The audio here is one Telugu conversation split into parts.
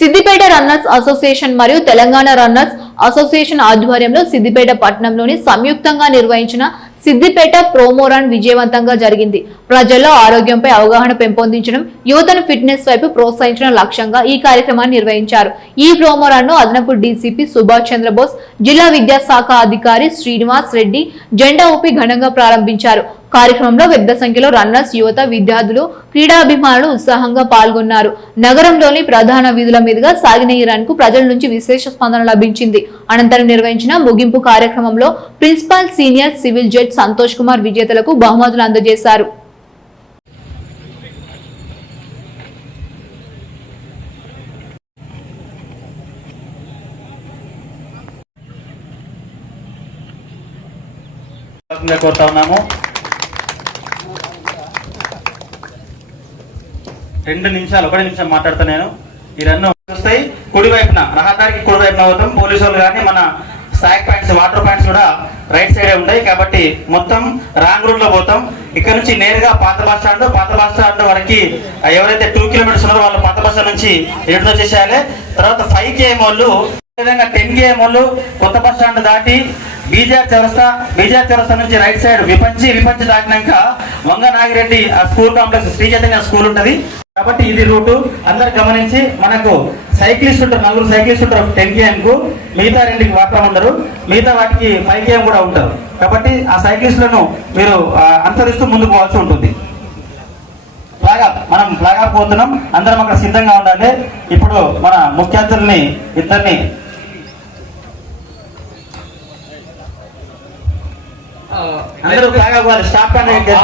సిద్దిపేట రన్నర్స్ అసోసియేషన్ మరియు తెలంగాణ రన్నర్స్ అసోసియేషన్ ఆధ్వర్యంలో సిద్దిపేట పట్టణంలోని సంయుక్తంగా నిర్వహించిన సిద్దిపేట ప్రోమో రన్ విజయవంతంగా జరిగింది. ప్రజల్లో ఆరోగ్యంపై అవగాహన పెంపొందించడం, యువతను ఫిట్నెస్ వైపు ప్రోత్సహించడం లక్ష్యంగా ఈ కార్యక్రమాన్ని నిర్వహించారు. ఈ ప్రోమో రన్ ను అదనపు డీసీపీ సుభాష్ చంద్రబోస్, జిల్లా విద్యాశాఖ అధికారి శ్రీనివాస్ రెడ్డి జెండా ఊపి ఘనంగా ప్రారంభించారు. కార్యక్రమంలో పెద్ద సంఖ్యలో రన్నర్స్, యువత, విద్యార్థులు, క్రీడాభిమానులు ఉత్సాహంగా పాల్గొన్నారు. నగరంలోని ప్రధాన వీధుల మీదుగా సాగిన ఈ రన్ కు ప్రజల నుంచి విశేష స్పందన లభించింది. అనంతరం నిర్వహించిన ముగింపు కార్యక్రమంలో principal senior civil judge Santosh Kumar విజేతలకు బహుమతులు అందజేశారు. కోరుతా ఉన్నాము. 2 నిమిషాలు 1 నిమిషం మాట్లాడతా. నేను ఈ రన్ను వస్తాయి కుడి వైపున, రహదారికి కుడి వైపున పోతాం. పోలీసు వాళ్ళు కానీ మన స్టాక్ పాయింట్స్, వాటర్ పాయింట్స్ కూడా రైట్ సైడే ఉంటాయి. కాబట్టి మొత్తం రాంగ్ రూట్ లో పోతాం. ఇక్కడ నుంచి నేరుగా పాత బస్ స్టాండ్ వరకు ఎవరైతే 2 కిలోమీటర్స్ ఉన్నారో వాళ్ళు పాత బస్ స్టాండ్ నుంచి రిటర్న్ వచ్చేసేయాలి. తర్వాత 5 km వాళ్ళు, విధంగా 10 km వాళ్ళు కొత్త బస్ స్టాండ్ దాటి బీజార్ చౌరస్తా నుంచి రైట్ సైడ్ విపంచి దాటినాక వంగ నాగిరెడ్డి ఆ school complex, Sri Chaitanya school ఉంటది. కాబట్టి ఇది రూటు అందరు గమనించి, మనకు సైక్లిస్ట్ ఉంటారు, 4 సైక్లిస్ట్ ఉంటారు 10 km కు, మిగతా 2కి మాత్రం ఉండరు, మిగతా వాటికి 5 km కూడా ఉంటారు. కాబట్టి ఆ సైక్లిస్టులను మీరు అనుసరిస్తూ ముందుకు పోవాల్సి ఉంటుంది. మనం ఫ్లాగ్ ఆఫ్ పోతున్నాం, అందరం అక్కడ సిద్ధంగా ఉండాలి. ఇప్పుడు మన ముఖ్య అతిథుల్ని ఇద్దరిని అందరూ ఫ్లాగ్ ఆఫ్ స్టాప్ అనేది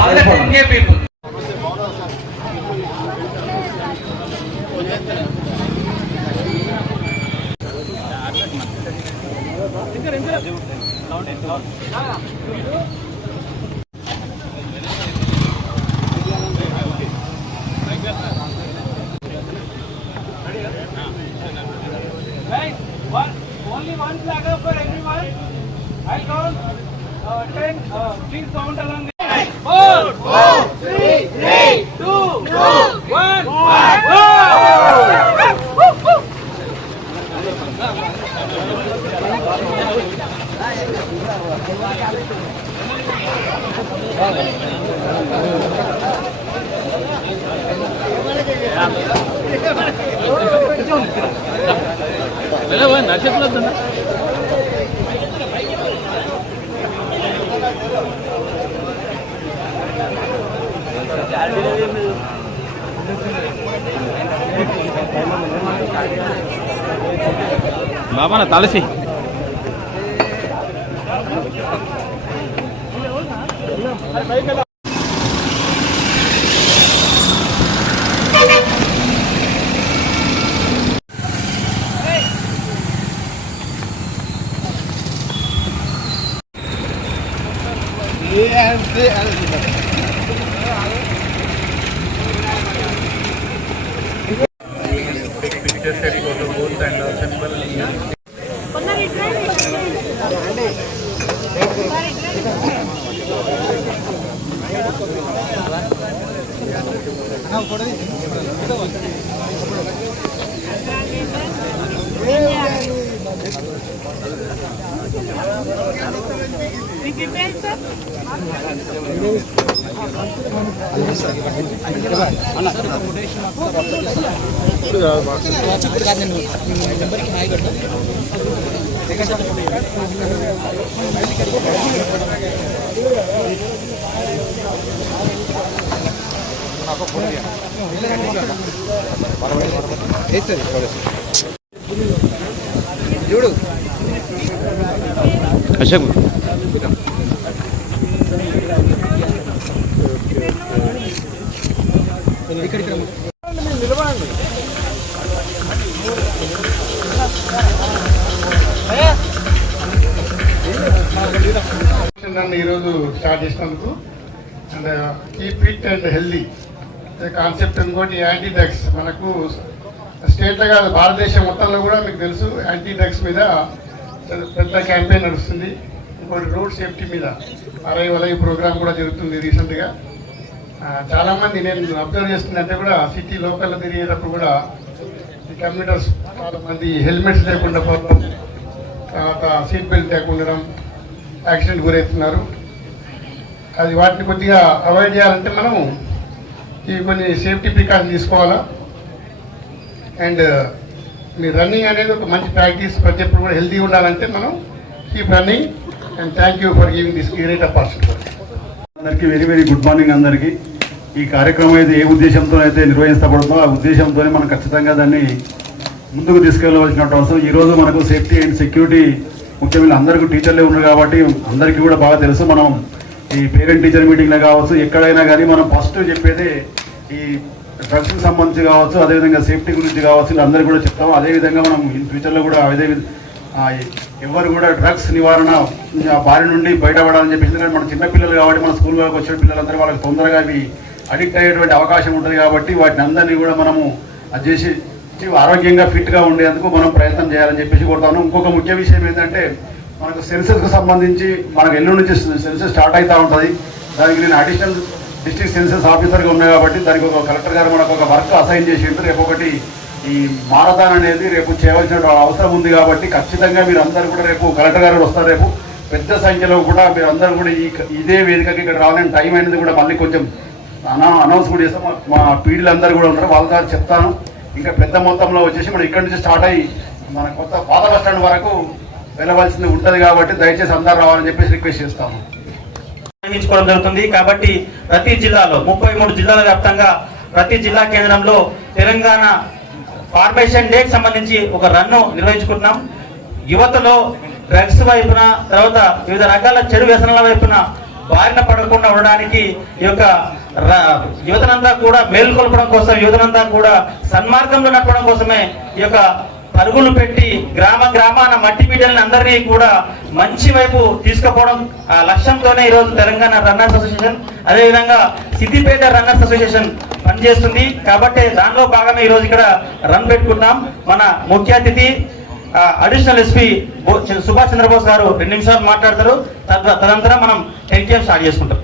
only one flag up for everyone. I'll count 10. Please count along. 4, 3, 2, 1. బాబా నా తలసి చూడు అశోక్ ఈరోజు స్టార్ట్ చేసినందుకు and keep fit and healthy concept. ఇంకోటి యాంటీ డ్రగ్స్, మనకు స్టేట్లో కాదు భారతదేశం మొత్తంలో కూడా మీకు తెలుసు యాంటీ డ్రగ్స్ మీద పెద్ద క్యాంపెయిన్ నడుస్తుంది. ఇంకోటి రోడ్ సేఫ్టీ మీద అరై ప్రోగ్రామ్ కూడా జరుగుతుంది రీసెంట్గా. చాలామంది నేను అబ్జర్వ్ చేస్తుందంటే కూడా సిటీ లోకల్లో తిరిగేటప్పుడు కూడా ఈ కమ్యూటర్స్ చాలా మంది హెల్మెట్స్ లేకుండా పోవడం, తర్వాత సీట్ బెల్ట్ లేకుండా యాక్సిడెంట్ గురవుతున్నారు. అది వాటిని కొద్దిగా అవాయిడ్ చేయాలంటే మనము ఈ కొన్ని సేఫ్టీ ప్రికాషన్ తీసుకోవాలా. అండ్ మీ రన్నింగ్ అనేది ఒక మంచి ప్రాక్టీస్, ప్రతి ఎప్పుడు కూడా హెల్తీగా ఉండాలంటే మనం keep running. And thank you for giving this great opportunity. అందరికీ వెరీ వెరీ గుడ్ మార్నింగ్. అందరికీ ఈ కార్యక్రమం అయితే ఏ ఉద్దేశంతో అయితే నిర్వహించబడుతుందో ఆ ఉద్దేశంతోనే మనం ఖచ్చితంగా దాన్ని ముందుకు తీసుకెళ్ళవలసినటువంటి అవసరం. ఈరోజు మనకు సేఫ్టీ అండ్ సెక్యూరిటీ ముఖ్యమైన అందరికీ టీచర్లే ఉన్నారు కాబట్టి అందరికీ కూడా బాగా తెలుసు. మనం ఈ పేరెంట్ టీచర్ మీటింగ్లో కావచ్చు, ఎక్కడైనా కానీ మనం ఫస్ట్ చెప్పేది ఈ డ్రగ్స్కి సంబంధించి కావచ్చు, అదేవిధంగా సేఫ్టీ గురించి కావచ్చు, అందరికీ కూడా చెప్తాం. అదేవిధంగా మనం ఇన్ ఫ్యూచర్లో కూడా అదే ఎవరు కూడా డ్రగ్స్ నివారణ బారి నుండి బయటపడాలని చెప్పేసి, ఎందుకంటే మన చిన్నపిల్లలు కాబట్టి మన స్కూల్లోకి వచ్చిన పిల్లలందరూ వాళ్ళకి తొందరగా అవి అడిక్ట్ అయ్యేటువంటి అవకాశం ఉంటుంది కాబట్టి వాటిని అందరినీ కూడా మనము అది చేసి ఆరోగ్యంగా ఫిట్గా ఉండేందుకు మనం ప్రయత్నం చేయాలని చెప్పేసి కోరుతాను. ఇంకొక ముఖ్య విషయం ఏంటంటే మనకు సెన్సెస్కు సంబంధించి మనకు ఎల్లుండి నుంచి సెన్సెస్ స్టార్ట్ అవుతూ ఉంటుంది. దానికి నేను అడిషనల్ డిస్ట్రిక్ట్ సెన్సెస్ ఆఫీసర్గా ఉన్నాయి కాబట్టి దానికి ఒక కలెక్టర్ గారు మనకు ఒక వర్క్ అసైన్ చేసి ఉంటారు. రేపు ఒకటి ఈ మారథాన్ అనేది రేపు చేయవలసిన అవసరం ఉంది కాబట్టి ఖచ్చితంగా మీరు అందరూ కూడా రేపు కలెక్టర్ గారు వస్తారు. రేపు పెద్ద సంఖ్యలో కూడా మీరు అందరూ కూడా ఇదే వేదికకి ఇక్కడ రావాలని టైం అనేది కూడా మళ్ళీ కొంచెం అనౌన్స్ కూడా చేస్తాం. మా పీడీలు అందరూ కూడా ఉంటారు, వాళ్ళ ద్వారా చెప్తాను. ఇంకా పెద్ద మొత్తంలో వచ్చేసి మనం ఇక్కడి నుంచి స్టార్ట్ అయ్యి మన కొత్త పాత బస్ స్టాండ్ వరకు వెళ్ళవలసింది ఉంటుంది కాబట్టి దయచేసి అందరూ రావాలని చెప్పేసి రిక్వెస్ట్ చేస్తాము. నిర్వహించుకోవడం జరుగుతుంది కాబట్టి ప్రతి జిల్లాలో 33 జిల్లాల వ్యాప్తంగా ప్రతి జిల్లా కేంద్రంలో తెలంగాణ ఫార్మేషన్ డేకి సంబంధించి ఒక రన్ను నిర్వహించుకుంటున్నాం. యువతలో డ్రగ్స్ వైపున, తర్వాత వివిధ రకాల చెడు వ్యసనాల వైపున బారిన పడకుండా ఉండడానికి ఈ యొక్క యువతనంతా కూడా మేల్కొల్పడం కోసం, యువతనంతా కూడా సన్మార్గంలో నడపడం కోసమే ఈ యొక్క పరుగులు పెట్టి గ్రామాన మట్టి బిడ్డలని అందరినీ కూడా మంచి వైపు తీసుకుపోవడం ఆ లక్ష్యంతోనే ఈరోజు తెలంగాణ రన్నర్స్ అసోసియేషన్, అదేవిధంగా సిద్దిపేట రన్నర్స్ అసోసియేషన్ పనిచేస్తుంది. కాబట్టి దానిలో భాగమే ఈరోజు ఇక్కడ రన్ పెట్టుకుంటున్నాం. మన ముఖ్య అతిథి అడిషనల్ ఎస్పీ సుభాష్ చంద్రబోస్ గారు 2 నిమిషాలు మాట్లాడతారు. తదనంతరం మనం టెన్షన్ స్టార్ట్ చేసుకుంటాం.